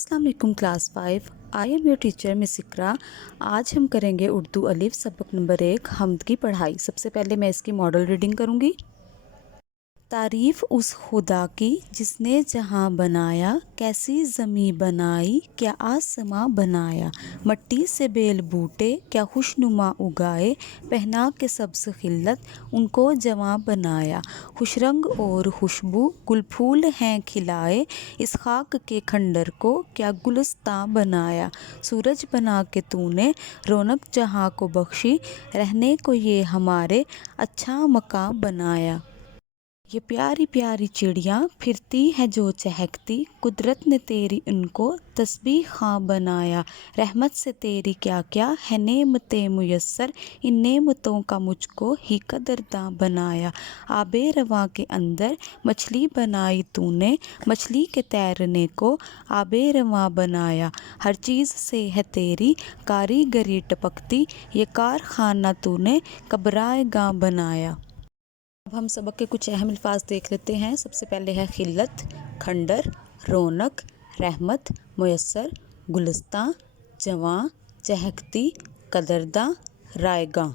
अस्सलाम वालेकुम class 5। I am your teacher miss Iqra. आज हम करेंगे उर्दू अलिफ सबक नंबर 1 हम्द की पढ़ाई। सबसे पहले मैं इसकी मॉडल रीडिंग करूँगी। तारीफ़ उस खुदा की जिसने जहाँ बनाया, कैसी ज़मीं बनाई, क्या आसमां बनाया, मट्टी से बेल बूटे क्या खुशनुमा उगाए, पहना के सब्ज़ खिल्लत उनको जवां बनाया, खुश रंग और खुशबू गुल फूल हैं खिलाए, इस खाक के खंडर को क्या गुलस्तां बनाया, सूरज बना के तूने रौनक जहाँ को बख्शी, रहने को ये हमारे अच्छा मकाम बनाया। ये प्यारी प्यारी चिड़ियाँ फिरती हैं जो चहकती, कुदरत ने तेरी उनको तस्बीह खां बनाया, रहमत से तेरी क्या क्या है नेमतें मुयस्सर, इन नेमतों का मुझको ही कदरदां बनाया, आबे रवां के अंदर मछली बनाई तूने, मछली के तैरने को आबे रवां बनाया, हर चीज़ से है तेरी कारीगरी टपकती, ये कारखाना तूने कब्राएगां बनाया। अब हम सबक के कुछ अहम अल्फाज देख लेते हैं। सबसे पहले है खिल्लत, खंडर, रौनक, रहमत, मुयस्सर, गुलिस्तां, जवां, चहकती, कदरदां, रायगां।